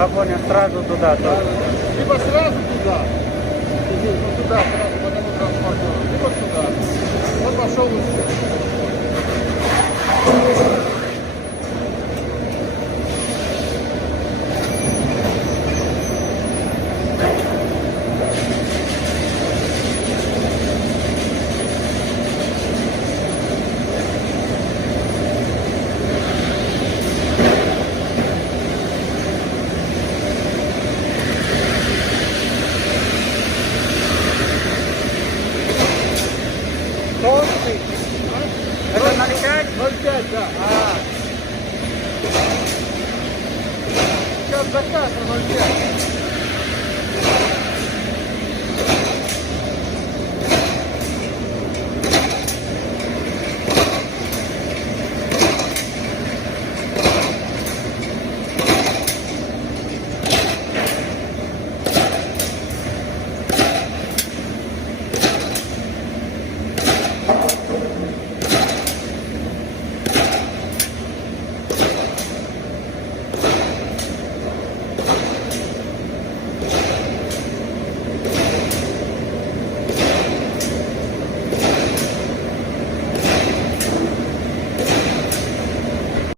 Я понял, сразу туда тоже. Либо сразу туда, ну туда сразу по одному транспортеру, либо сюда. Вот пошел и Толстый. Это 0,5? 0,5, да. Сейчас заказ на 0,5.